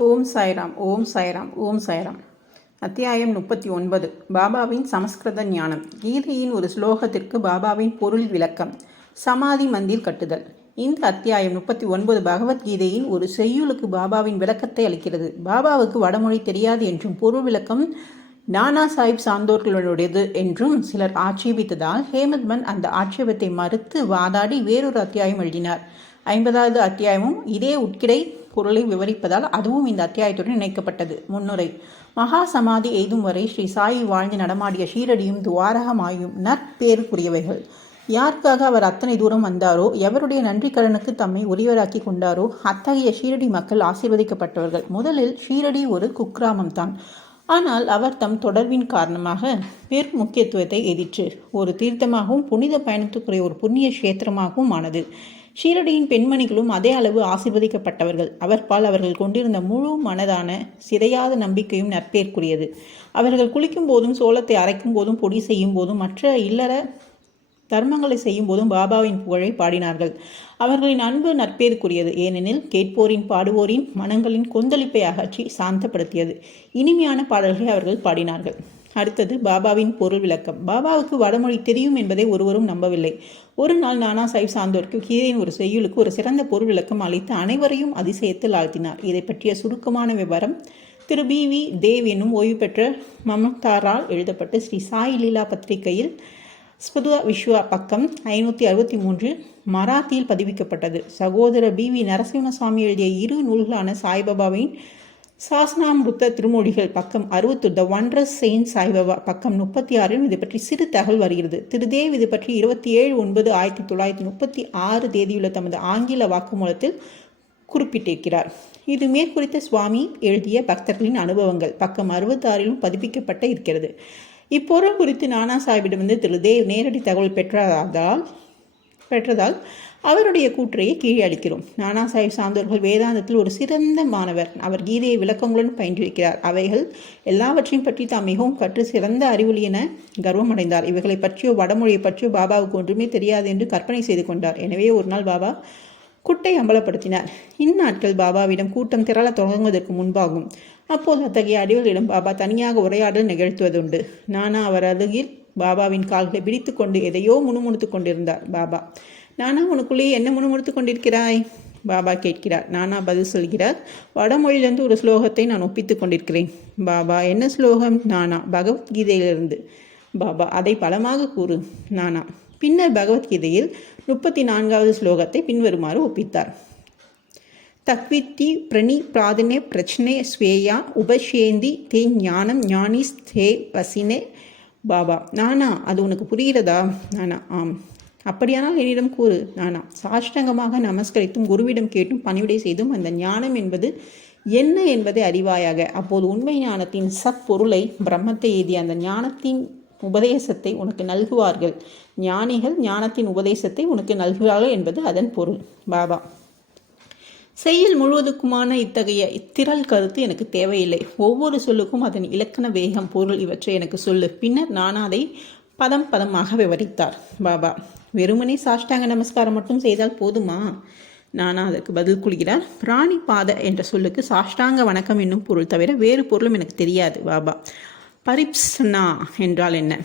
ஓம் சாய்ராம் ஓம் சாய்ராம் ஓம் சாய்ராம். அத்தியாயம் முப்பத்தி ஒன்பது. பாபாவின் சமஸ்கிருத ஞானம். கீதையின் ஒரு ஸ்லோகத்திற்கு பாபாவின் பொருள் விளக்கம். சமாதி மந்தில் கட்டுதல். இந்த அத்தியாயம் முப்பத்தி ஒன்பது பகவத்கீதையின் ஒரு செய்யுளுக்கு பாபாவின் விளக்கத்தை அளிக்கிறது. பாபாவுக்கு வடமொழி தெரியாது என்றும் பொருள் விளக்கம் நானா சாஹிப் சாந்தோர்களுடையது என்றும் சிலர் ஆட்சேபித்ததால் ஹேமந்த்மன் அந்த ஆட்சேபத்தை மறுத்து வாதாடி வேறொரு அத்தியாயம் எழுதினார். ஐம்பதாவது அத்தியாயமும் இதே உட்கிடை பொருளை விவரிப்பதால் அதுவும் இந்த அத்தியாயத்துடன் இணைக்கப்பட்டது. முன்னுரை. மகா சமாதி எய்தும் வரை ஸ்ரீ சாயி வாழ்ந்து நடமாடிய ஷீரடியும் துவாரகமாயும் நற்பேருக்குரியவைகள். யாருக்காக அவர் அத்தனை தூரம் வந்தாரோ எவருடைய நன்றி கடனுக்கு தம்மை உரியவராக்கி கொண்டாரோ அத்தகைய ஷீரடி மக்கள் ஆசீர்வதிக்கப்பட்டவர்கள். முதலில் ஷீரடி ஒரு குக்கிராமம் தான் ஆனால் அவர் தம் தொடர்பின் காரணமாக பேர் முக்கியத்துவத்தை எதிற்று ஒரு தீர்த்தமாகவும் புனித பயணத்துக்குரிய ஒரு புண்ணிய கஷேத்திரமாகவும் ஆனது. ஷீரடியின் பெண்மணிகளும் அதே அளவு ஆசிர்வதிக்கப்பட்டவர்கள். அவர்பால் அவர்கள் கொண்டிருந்த முழு மனதான சிதையாத நம்பிக்கையும் நற்பேற்குரியது அவர்கள் குளிக்கும் போதும் சோளத்தை அரைக்கும் போதும் பொடி செய்யும் போதும் மற்ற இல்லற தர்மங்களை செய்யும் போதும் பாபாவின் புகழை பாடினார்கள். அவர்களின் அன்பு நற்பேருக்குரியது. ஏனெனில் கேட்போரின் பாடுவோரின் மனங்களின் கொந்தளிப்பை அகற்றி சாந்தப்படுத்தியது. இனிமையான பாடல்களை அவர்கள் பாடினார்கள். அடுத்தது பாபாவின் பொருள் விளக்கம். பாபாவுக்கு வடமொழி தெரியும் என்பதை ஒருவரும் நம்பவில்லை. ஒரு நாள் நானா சாஹிப் சார்ந்தோருக்கு கீதையின் ஒரு செய்யுளுக்கு ஒரு சிறந்த பொருள் விளக்கம் அளித்து அனைவரையும் அதிசயத்தில் ஆழ்த்தினார். இதை பற்றிய சுருக்கமான விவரம் திரு பி வி தேவ் என்னும் ஓய்வு பெற்ற மமதாரால் எழுதப்பட்டு ஸ்ரீ சாய் லீலா பத்திரிகையில் ஸ்புதுவா விஸ்வா பக்கம் ஐநூற்றி அறுபத்தி மூன்று மராத்தியில் பதிவிக்கப்பட்டது. சகோதரர் பி வி நரசிம்மசாமி எழுதிய இரு நூல்களான சாய்பாபாவின் சாசனாமிருத்த திருமொழிகள் பக்கம் அறுபத்து த ஒண்டரஸ் செயின்ட் சாய்பாபா பக்கம் முப்பத்தி ஆறிலும் இது பற்றி சிறு தகவல் வருகிறது. திருதேவ் இது பற்றி இருபத்தி ஏழு ஒன்பது ஆயிரத்தி தொள்ளாயிரத்தி முப்பத்தி ஆறு தேதியுள்ள தமது ஆங்கில வாக்குமூலத்தில் குறிப்பிட்டிருக்கிறார். இது மேற்குறித்த சுவாமி எழுதிய பக்தர்களின் அனுபவங்கள் பக்கம் அறுபத்தாறிலும் பதிப்பிக்கப்பட்ட இருக்கிறது. இப்பொருள் குறித்து நானா சாஹிபிடமிருந்து திரு தேவ் நேரடி தகவல் பெற்றதால் பெற்றதால் அவருடைய கூற்றையை கீழே அளிக்கிறோம். நானா சாஹிப் சாந்தோர்கள் வேதாந்தத்தில் ஒரு சிறந்த மாணவர். அவர் கீதையை விளக்கங்களுடன் பயின்றிருக்கிறார். அவைகள் எல்லாவற்றையும் பற்றி தாம் மிகவும் கற்று சிறந்த அறிவொளி என கர்வம் அடைந்தார் இவைகளை பற்றியோ வடமொழியை பற்றியோ பாபாவுக்கு ஒன்றுமே தெரியாது என்று கற்பனை செய்து கொண்டார். எனவே ஒரு நாள் பாபா குட்டை அம்பலப்படுத்தினார். இந்நாட்கள் பாபாவிடம் கூட்டம் திரள தொடங்குவதற்கு முன்பாகும். அப்போது அத்தகைய அடிகளிடம் பாபா தனியாக உரையாடல் நிகழ்த்துவதுண்டு. நானா அவர் அருகில் பாபாவின் கால்களை பிடித்து கொண்டு எதையோ முணுமுணுத்து கொண்டிருந்தார். பாபா நானா உனக்குள்ளேயே என்ன முணுமுணுத்து கொண்டிருக்கிறாய்? பாபா கேட்கிறார். நானா பதில் சொல்கிறார். வடமொழியிலிருந்து ஒரு ஸ்லோகத்தை நான் ஒப்பித்து கொண்டிருக்கிறேன். பாபா என்ன ஸ்லோகம்? நானா பகவத்கீதையிலிருந்து. பாபா அதை பலமாக கூறு. நானா பின்னர் பகவத்கீதையில் முப்பத்தி நான்காவது ஸ்லோகத்தை பின்வருமாறு ஒப்பித்தார். தக்வித்தி பிரணி பிராதினே பிரச்சனை ஸ்வேயா உபஷேந்தி தே ஞானம் ஞானி ஸ்தே வசினே. பாபா நானா அது உனக்கு புரிகிறதா? நானா ஆம். அப்படியானால் என்னிடம் கூறு நானா? சாஷ்டங்கமாக நமஸ்கரித்தும் குருவிடம் கேட்டும் பணிவிடை செய்தும் அந்த ஞானம் என்பது என்ன என்பதை அறிவாயாக அப்போது உண்மை ஞானத்தின் சப்பொருளை பிரம்மத்தை எழுதி அந்த ஞானத்தின் உபதேசத்தை உனக்கு நல்குவார்கள். ஞானிகள் ஞானத்தின் உபதேசத்தை உனக்கு நல்குவார்கள் என்பது அதன் பொருள். பாபா. செய்யல் முழுவதுக்குமான இத்தகைய திரள் கருத்து எனக்கு தேவையில்லை. ஒவ்வொரு சொல்லுக்கும் அதன் இலக்கண வேகம் பொருள் இவற்றை எனக்கு சொல்லு. பின்னர் நான் அதை பதம் பதமாக விவரித்தார். பாபா வெறுமனே சாஷ்டாங்க நமஸ்காரம் மட்டும் செய்தால் போதுமா? நானா அதற்கு பதில் கொள்கிறார் பிராணி பாத என்ற சொல்லுக்கு சாஷ்டாங்க வணக்கம் என்னும் பொருள் தவிர வேறு பொருளும் எனக்கு தெரியாது பாபா. பரிப்ஸ்னா என்றால் என்ன?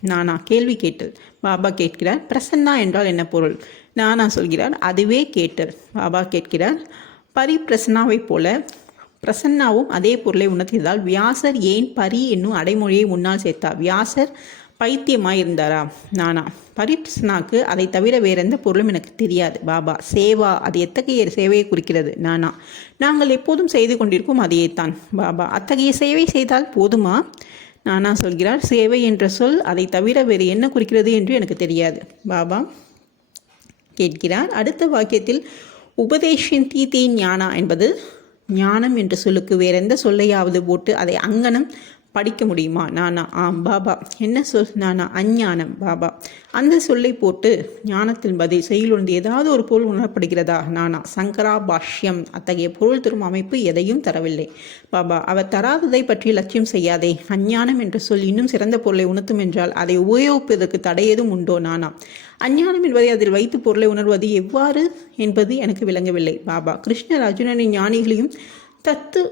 நானா கேள்வி கேட்டல். பாபா கேட்கிறார். பிரசன்னா என்றால் என்ன பொருள்? நானா சொல்கிறார். அதுவே கேட்டல். பாபா கேட்கிறார். பரிப்பிரசன்னாவைப் போல பிரசன்னாவும் அதே பொருளை உணர்த்தியதால் வியாசர் ஏன் பரி என்னும் அடைமொழியை முன்னால் சேர்த்தார்? வியாசர் பைத்தியமாயிருந்தாரா? நானா. பரிப்ரசனாக்கு அதை தவிர வேற எந்த பொருளும் எனக்கு தெரியாது. பாபா சேவா அது எத்தகைய சேவையை குறிக்கிறது? நானா. நாங்கள் எப்போதும் செய்து கொண்டிருக்கும் அதையே தான் பாபா அத்தகைய சேவை செய்தால் போதுமா? நானா சொல்கிறார். சேவை என்ற சொல் அதை தவிர வேறு என்ன குறிக்கிறது என்று எனக்கு தெரியாது. பாபா கேட்கிறார். அடுத்த வாக்கியத்தில் உபதேஷின் தீ ஞானா என்பது ஞானம் என்ற சொல்லுக்கு வேறெந்த சொல்லையாவது போட்டு அதை அங்கனம் படிக்க முடியுமா? நானா. ஆம் பாபா. என்ன சொல்? நானா. அஞ்ஞானம் பாபா. அந்த சொல்லை போட்டு ஞானத்தின் பதில் செயலுண்டு ஏதாவது ஒரு பொருள் உணரப்படுகிறதா? நானா. சங்கரா பாஷ்யம். அத்தகைய பொருள் தரும் அமைப்பு எதையும் தரவில்லை. பாபா அவர் தராததை பற்றி லட்சியம் செய்யாதே. அஞ்ஞானம் என்ற சொல் இன்னும் சிறந்த பொருளை உணர்த்தும் என்றால் அதை உபயோகிப்பதற்கு தடையதும் உண்டோ? நானா. அஞ்ஞானம் என்பதை அதில் வைத்து பொருளை உணர்வது எவ்வாறு? என்பது எனக்கு விளங்கவில்லை பாபா. கிருஷ்ணர் அர்ஜுனனின் ஞானிகளையும் தத்து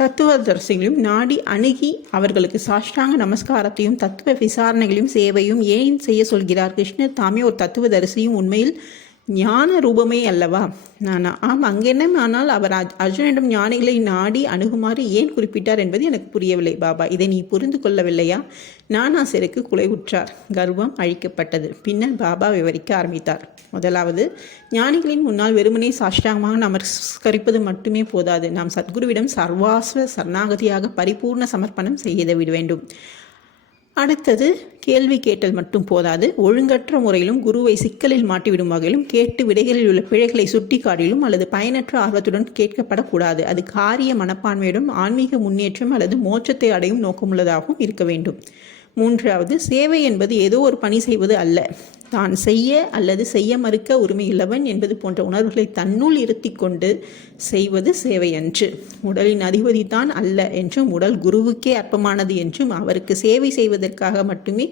தத்துவதர்சிகளையும் நாடி அணுகி அவர்களுக்கு சாஷ்டாங்க நமஸ்காரத்தையும் தத்துவ விசாரணைகளையும் சேவையும் ஏன் செய்ய சொல்கிறார்? கிருஷ்ணர் தாமே ஒரு தத்துவதரிசியும் உண்மையில் ஞான ரூபமே அல்லவா? நானா ஆம் அங்கென்ன ஆனால் அவர் அர்ஜுனிடம் ஞானிகளை நாடி அணுகுமாறு ஏன் குறிப்பிட்டார் என்பது எனக்கு புரியவில்லை பாபா. இதை நீ புரிந்து கொள்ளவில்லையா? நானாசிற்கு குலைவுற்றார். கர்வம் அழிக்கப்பட்டது. பின்னர் பாபா விவரிக்க ஆரம்பித்தார். முதலாவது ஞானிகளின் முன்னால் வெறுமனே சாஷ்டாங்கமாக நமஸ்கரிப்பது மட்டுமே போதாது. நாம் சத்குருவிடம் சர்வாஸ்வ சரணாகதியாக பரிபூர்ண சமர்ப்பணம் செய்து விட வேண்டும். அடுத்தது கேள்வி கேட்டல் மட்டும் போதாது. ஒழுங்கற்ற முறையிலும் குருவை சிக்கலில் மாட்டிவிடும் வகையிலும் கேட்டு விடைகளில் உள்ள பிழைகளை சுட்டி காட்டிலும் அல்லது பயனற்ற ஆர்வத்துடன் கேட்கப்படக்கூடாது. அது காரிய மனப்பான்மையுடன் ஆன்மீக முன்னேற்றம் அல்லது மோட்சத்தை அடையும் நோக்கமுள்ளதாகவும் இருக்க வேண்டும். மூன்றாவது சேவை என்பது ஏதோ ஒரு பணி செய்வது அல்ல. தான் செய்ய அல்லது செய்ய மறுக்க உரிமையுள்ளவன் என்பது போன்ற உணர்வுகளை தன்னுள் இருத்தி கொண்டு செய்வது சேவை அன்று உடலின் அதிபதி தான் அல்ல என்றும் உடல் குருவுக்கே அற்பமானது என்றும் அவருக்கு சேவை செய்வதற்காக மட்டுமே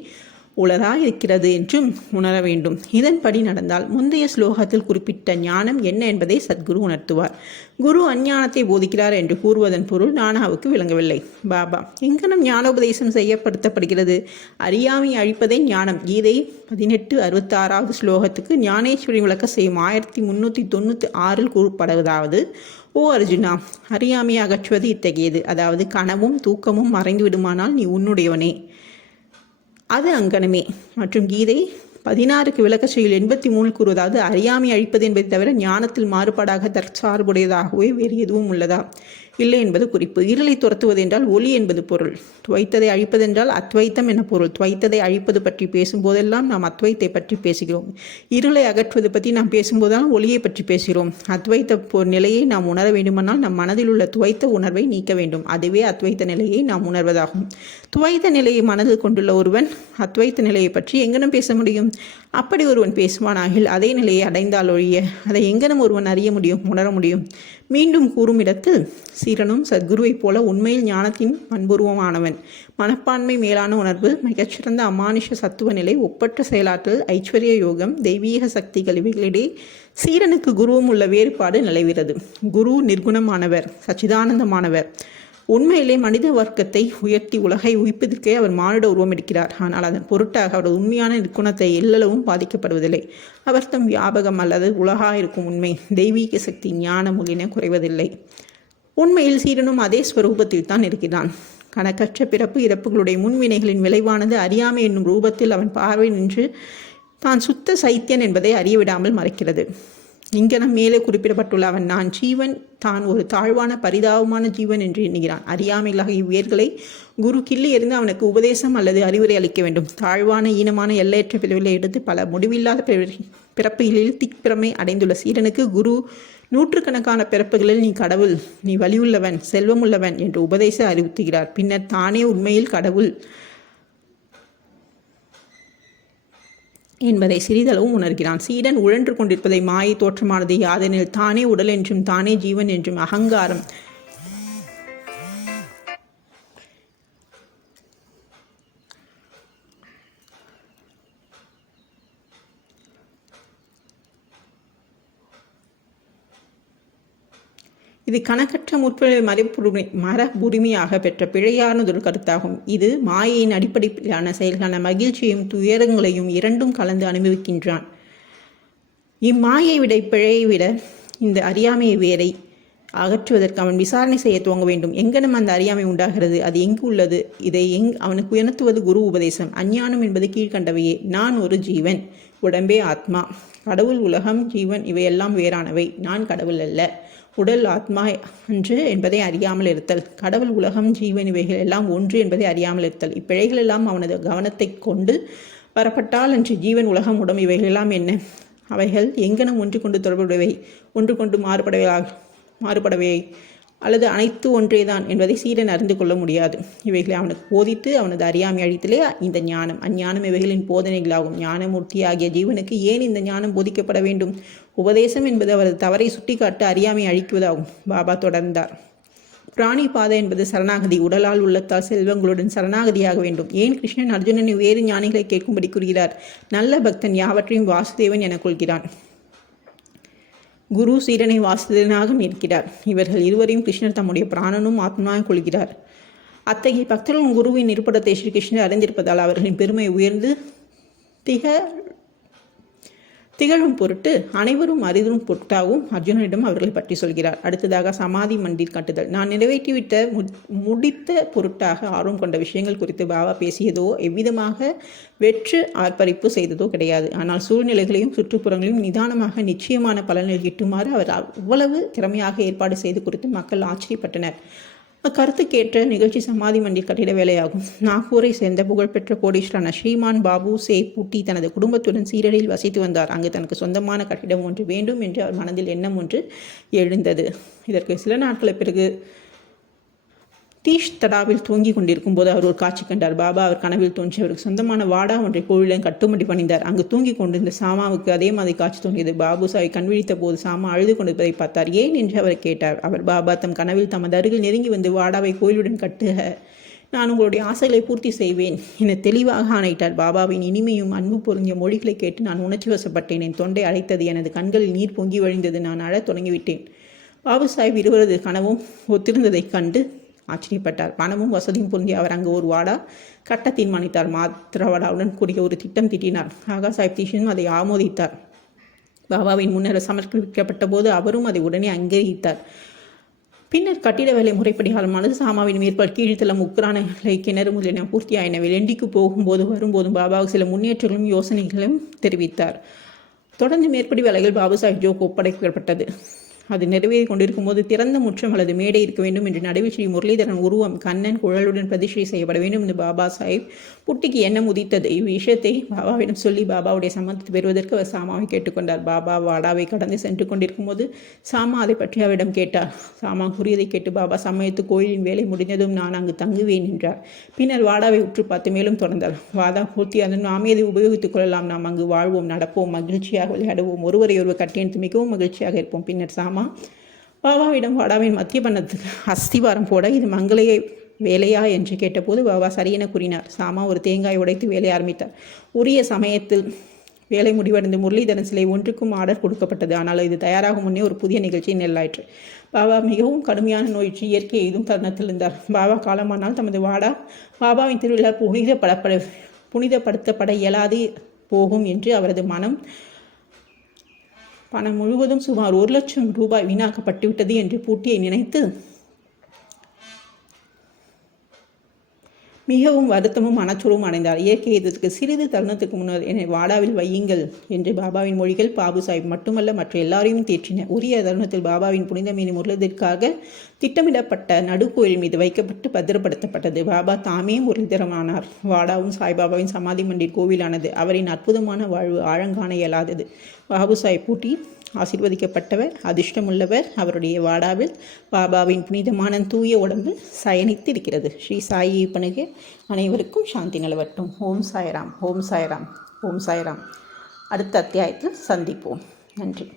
உளதாய் இருக்கிறது என்றும் உணர வேண்டும். இதன்படி நடந்தால் முந்தைய ஸ்லோகத்தில் குறிப்பிட்ட ஞானம் என்ன என்பதை சத்குரு உணர்த்துவார். குரு அஞ்ஞானத்தை போதிக்கிறார் என்று கூறுவதன் பொருள் நானாவுக்கு விளங்கவில்லை. பாபா எங்கனம் ஞானோபதேசம் செய்யப்படுத்தப்படுகிறது. அறியாமை அழிப்பதே ஞானம். கீதை பதினெட்டு அறுபத்தாறாவது ஸ்லோகத்துக்கு ஞானேஸ்வரி விளக்க செய்யும் ஆயிரத்தி முன்னூற்றி தொண்ணூற்றி ஆறில் கூறப்படுவதாவது ஓ அர்ஜுனா அறியாமையை அகற்றுவது இத்தகையது. அதாவது கனவும் தூக்கமும் மறைந்து விடுமானால் நீ உன்னுடையவனே. அது அங்கனமே. மற்றும் கீதை பதினாறுக்கு விளக்க செயல் எண்பத்தி மூணு கூறுவதாவது அறியாமை அழிப்பது என்பதை தவிர ஞானத்தில் மாறுபாடாக தற்சார்புடையதாகவே வேறு எதுவும் உள்ளதா? இல்லை என்பது குறிப்பு. இருளை துரத்துவது என்றால் ஒளி என்பது பொருள். துவைத்ததை அழிப்பதென்றால் அத்வைத்தம் என பொருள். துவைத்ததை அழிப்பது பற்றி பேசும்போதெல்லாம் நாம் அத்வைத்தை பற்றி பேசுகிறோம். இருளை அகற்றுவது பற்றி நாம் பேசும்போதெல்லாம் ஒளியை பற்றி பேசுகிறோம். அத்வைத்த பொ- நிலையை நாம் உணர வேண்டுமானால் நம் மனதில் உள்ள துவைத்த உணர்வை நீக்க வேண்டும். அதுவே அத்வைத்த நிலையை நாம் உணர்வதாகும். துவைத்த நிலையை மனதில் கொண்டுள்ள ஒருவன் அத்வைத்த நிலையை பற்றி எங்கனம் பேச முடியும்? அப்படி ஒருவன் பேசுவானாகில் அதே நிலையை அடைந்தால் ஒழிய அதை எங்கனும் ஒருவன் அறிய முடியும் உணர முடியும். மீண்டும் கூறும் இடத்தில் சீரனும் சத்குருவைப் போல உண்மையில் ஞானத்தின் பண்புருவமானவன். மனப்பான்மை மேலான உணர்வு மிகச்சிறந்த அமானுஷ சத்துவ நிலை ஒப்பற்ற செயலாற்றல் ஐஸ்வர்ய யோகம் தெய்வீக சக்திகள் இவைகளிடையே சீரனுக்கு குருவும் உள்ள வேறுபாடு நிலவுகிறது. குரு நிர்குணமானவர் சச்சிதானந்தமானவர். உண்மையிலே மனித வர்க்கத்தை உயர்த்தி உலகை உயிப்பதற்கே அவர் மானிட உருவம் எடுக்கிறார் ஆனால் அதன் பொருட்டாக அவரது உண்மையான நிற்குணத்தை எல்லளவும் பாதிக்கப்படுவதில்லை. அவர் தம் வியாபகம் அல்லது உலகா இருக்கும் உண்மை தெய்வீக சக்தி ஞான முகின குறைவதில்லை. உண்மையில் சீரனும் அதே ஸ்வரூபத்தில் தான் இருக்கிறான். கணக்கற்ற பிறப்பு இறப்புகளுடைய முன்வினைகளின் விளைவானது அறியாமை என்னும் ரூபத்தில் அவன் பார்வை நின்று தான் சுத்த சைத்தியன் என்பதை அறியவிடாமல் மறைக்கிறது. இங்கனம் மேலே குறிப்பிடப்பட்டுள்ள அவன் நான் ஜீவன் தான் ஒரு தாழ்வான பரிதாபமான ஜீவன் என்று எண்ணுகிறான். அறியாமைகளாக இவ்வியர்களை குரு கிள்ளி எறிந்து அவனுக்கு உபதேசம் அல்லது அறிவுரை அளிக்க வேண்டும். தாழ்வான ஈனமான எல்லையற்ற பிரிவுகளை எடுத்து பல முடிவில்லாத பிறப்புகளில் திக்பிரமை அடைந்துள்ள சீரனுக்கு குரு நூற்றுக்கணக்கான பிறப்புகளில் நீ கடவுள் நீ வலியுள்ளவன் செல்வமுள்ளவன் என்று உபதேச அறிவுறுத்துகிறார். பின்னர் தானே உண்மையில் கடவுள். என்பதை சிறிதளவும் உணர்கிறான். சீடன் உழன்று கொண்டிருப்பதை மாயை தோற்றமானது யாதெனில் தானே உடல் என்றும் தானே ஜீவன் என்றும் அகங்காரம். இது கணக்கற்ற முற்பொழி மரபுரிமை மரபுரிமையாக பெற்ற பிழையானதொரு கருத்தாகும். இது மாயையின் அடிப்படையிலான செயல்களான மகிழ்ச்சியையும் துயரங்களையும் இரண்டும் கலந்து அனுபவிக்கின்றான். இம்மாயை விட பிழையை விட இந்த அறியாமையை வேரை அகற்றுவதற்கு அவன் விசாரணை செய்ய துவங்க வேண்டும். எங்கனம் அந்த அறியாமை உண்டாகிறது? அது எங்கு உள்ளது? இதை எங் அவனுக்கு உணர்த்துவது குரு உபதேசம். அஞ்ஞானம் என்பது கீழ்கண்டவையே. நான் ஒரு ஜீவன் உடம்பே ஆத்மா. கடவுள் உலகம் ஜீவன் இவையெல்லாம் வேறானவை. நான் கடவுள் அல்ல. உடல் ஆத்மா அன்று என்பதை அறியாமல் இருத்தல். கடவுள் உலகம் ஜீவன் இவைகள் எல்லாம் ஒன்று என்பதை அறியாமல் இருத்தல். இப்பிழைகள் எல்லாம் அவனது கவனத்தை கொண்டு வரப்பட்டால் அன்று ஜீவன் உலகம் உடம் இவைகளெல்லாம் என்ன? அவைகள் எங்கனம் ஒன்று கொண்டு தொடர்புடையவை ஒன்று கொண்டு மாறுபடவையா மாறுபடவே அல்லது அனைத்து ஒன்றேதான் என்பதை சீடன் அறிந்து கொள்ள முடியாது. இவைகளை அவனுக்கு போதித்து அவனது அறியாமை அழித்தலே இந்த ஞானம். அஞ்ஞானம் இவைகளின் போதனைகளாகும். ஞானமூர்த்தி ஆகிய ஜீவனுக்கு ஏன் இந்த ஞானம் போதிக்கப்பட வேண்டும்? உபதேசம் என்பது அவரது தவறை சுட்டிக்காட்ட அறியாமை அழிக்குவதாகும். பாபா தொடர்ந்தார். பிராணி பாதை என்பது சரணாகதி. உடலால் உள்ளத்தால் செல்வங்களுடன் சரணாகதியாக வேண்டும். ஏன் கிருஷ்ணன் அர்ஜுனனை வேறு ஞானிகளை கேட்கும்படி கூறுகிறார்? நல்ல பக்தன் யாவற்றையும் வாசுதேவன் என கொள்கிறான். குரு சீரனை வாசுதனாக நிற்கிறார் இவர்கள் இருவரையும் கிருஷ்ணர் தம்முடைய பிராணனும் ஆத்மாவும் கொள்கிறார். அத்தகைய பக்தர்களும் குருவின் இருப்பிடத்தை ஸ்ரீ கிருஷ்ணர் அறிந்திருப்பதால் அவர்களின் பெருமை உயர்ந்து திக திகழும் பொருட்டு அனைவரும் அறிதும் பொருட்டாகவும் அர்ஜுனனிடம் அவர்களை பற்றி சொல்கிறார். அடுத்ததாக சமாதி மண்டிர் கட்டுதல். நான் நிறைவேற்றிவிட்ட முடித்த பொருட்டாக ஆர்வம் கொண்ட விஷயங்கள் குறித்து பாபா பேசியதோ எவ்விதமாக வெற்று ஆர்ப்பரிப்பு செய்ததோ கிடையாது. ஆனால் சூழ்நிலைகளையும் சுற்றுப்புறங்களையும் நிதானமாக நிச்சயமான பலனில் கிட்டுமாறு அவர் அவ்வளவு திறமையாக ஏற்பாடு செய்து குறித்து மக்கள் ஆச்சரியப்பட்டனர். அக்கருத்துக்கேற்ற நிகழ்ச்சி சமாதி மண்டி கட்டிட வேலையாகும். நாகூரை சேர்ந்த புகழ்பெற்ற கோடீஸ்வரன ஸ்ரீமான் பாபு சே பூட்டி தனது குடும்பத்துடன் சீரடியில் வசித்து வந்தார். அங்கு தனக்கு சொந்தமான கட்டிடம் ஒன்று வேண்டும் என்று அவர் மனதில் எண்ணம் ஒன்று எழுந்தது. இதற்கு சில நாட்களுக்கு பிறகு தீஷ் தடாவில் தூங்கி கொண்டிருக்கும் போது அவர் ஒரு காட்சி கண்டார். பாபா அவர் கனவில் தோன்றி அவருக்கு சொந்தமான வாடா ஒன்றை கோவிலில் கட்டுமட்டி பணிந்தார். அங்கு தூங்கி கொண்டிருந்த சாமாவுக்கு அதே மாதிரி காட்சி தோன்றியது. பாபு சாய் கண்விழித்த போது சாமா அழுது கொண்டிருப்பதை பார்த்தார். ஏன் என்று அவர் கேட்டார். அவர் பாபா தம் கனவில் தமது அருகில் நெருங்கி வந்து வாடாவை கோயிலுடன் கட்டுக. நான் உங்களுடைய ஆசைகளை பூர்த்தி செய்வேன் என தெளிவாக ஆணையிட்டார். பாபாவின் இனிமையும் அன்பு பொருந்திய மொழிகளை கேட்டு நான் உணர்ச்சி வசப்பட்டேன். என் தொண்டை அழைத்தது எனது கண்களில் நீர் பொங்கி வழிந்தது. நான் அழத் தொடங்கிவிட்டேன். பாபு சாஹிப் இருவரது கனவும் ஒத்திருந்ததைக் கண்டு ஆச்சரியப்பட்டார். பணமும் வசதியும் பொருந்தி அவர் அங்கு ஒரு வாடா கட்ட தீர்மானித்தார். மாத்ரவாடாவுடன் கூடிய ஒரு திட்டம் தீட்டினார். ஆகா சாஹிப் தீஷனும் அதை ஆமோதித்தார். பாபாவின் முன்னர் சமர்ப்பிக்கப்பட்ட போது அவரும் அதை உடனே அங்கீகரித்தார். பின்னர் கட்டிட வேலை முறைப்படி மனது சாமாவின் மேற்பால் கீழ்த்தளம் உக்ரானைகளை கிணறு முதலின பூர்த்தியாயின வெள்ளண்டிக்கு போகும்போது வரும்போதும் பாபாவுக்கு சில முன்னேற்றங்களும் யோசனைகளும் தெரிவித்தார். தொடர்ந்து மேற்படி வேலைகள் பாபு சாஹிப் ஜோக் ஒப்படைக்கப்பட்டது. அது நிறைவேறி கொண்டிருக்கும் போது திறந்த முற்றம் அல்லது மேடை இருக்க வேண்டும் என்று நடுவில் ஸ்ரீ முரளிதரன் உருவம் கண்ணன் குழலுடன் பிரதிஷ்டை செய்யப்பட வேண்டும் என்று பாபா சாஹிப் புட்டிக்கு எண்ணம் உதித்தது இவ்விஷயத்தை பாபாவிடம் சொல்லி பாபாவுடைய சம்மதத்தை பெறுவதற்கு அவர் சாமாவை கேட்டுக்கொண்டார். பாபா வாடாவை கடந்து சென்று கொண்டிருக்கும் போது சாமா அதை பற்றி அவரிடம் கேட்டார். சாமா கூறியதை கேட்டு பாபா சமயத்து கோயிலின் வேலை முடிந்ததும் நான் அங்கு தங்குவேன் என்றார். பின்னர் வாடாவை உற்று பார்த்து மேலும் தொடர்ந்தார். வாதா பூர்த்தி அதன் நாமே அதை உபயோகித்துக் கொள்ளலாம். நாம் அங்கு வாழ்வோம் நடப்போம் மகிழ்ச்சியாக விளையாடுவோம். ஒருவரை ஒருவர் கட்டியெடுத்து மிகவும் மகிழ்ச்சியாக இருப்போம். பின்னர் சாமா பாபாவிடம் வாடாவின் மத்திய பண்ணத்துக்கு அஸ்திவாரம் போட இது மங்களையை வேலையா என்று கேட்டபோது பாபா சரியென கூறினார். சாமா ஒரு தேங்காய் உடைத்து வேலை ஆரம்பித்தார். உரிய சமயத்தில் வேலை முடிவடைந்து முரளிதரன் சிலை ஒன்றுக்கும் ஆர்டர் கொடுக்கப்பட்டது. ஆனால் இது தயாராகும் முன்னே ஒரு புதிய நிகழ்ச்சி நெல்லாயிற்று. பாபா மிகவும் கடுமையான நோயிற்று இயற்கை எய்தும் தருணத்தில் இருந்தார். பாபா காலமானால் தமது வாடா பாபாவின் திருவிழா புனிதப்படப்பட புனிதப்படுத்தப்பட இயலாது போகும் என்று அவரது மனம் பணம் முழுவதும் சுமார் ஒரு லட்சம் ரூபாய் வீணாக்கப்பட்டுவிட்டது என்று பூட்டியை நினைத்து மிகவும் வருத்தமும் மனச்சொலும் அடைந்தார். இயற்கை இதற்கு சிறிது தருணத்துக்கு முன்னர் என்னை வாடாவில் வையுங்கள் என்று பாபாவின் மொழிகள் பாபு சாஹிப் மட்டுமல்ல மற்ற எல்லாரையும் தேற்றின. உரிய தருணத்தில் பாபாவின் புனித மீன் முரளதிற்காக திட்டமிடப்பட்ட நடுக்கோயில் மீது வைக்கப்பட்டு பத்திரப்படுத்தப்பட்டது. பாபா தாமே முரளிதரமானார். வாடாவும் சாய்பாபாவின் சமாதி மண்டிர் கோவிலானது அவரின் அற்புதமான வாழ்வு ஆழங்காண இயலாதது. பாபு சாஹிப் பூட்டி ஆசிர்வதிக்கப்பட்டவர் அதிர்ஷ்டமுள்ளவர். அவருடைய வாடாவில் பாபாவின் புனிதமான தூய உடம்பு சயனித்து இருக்கிறது ஸ்ரீ சாயி பணுக. அனைவருக்கும் சாந்தி நிலவட்டும். ஓம் சாய்ராம். ஓம் சாய்ராம். ஓம் சாய்ராம். அடுத்த அத்தியாயத்தில் சந்திப்போம். நன்றி.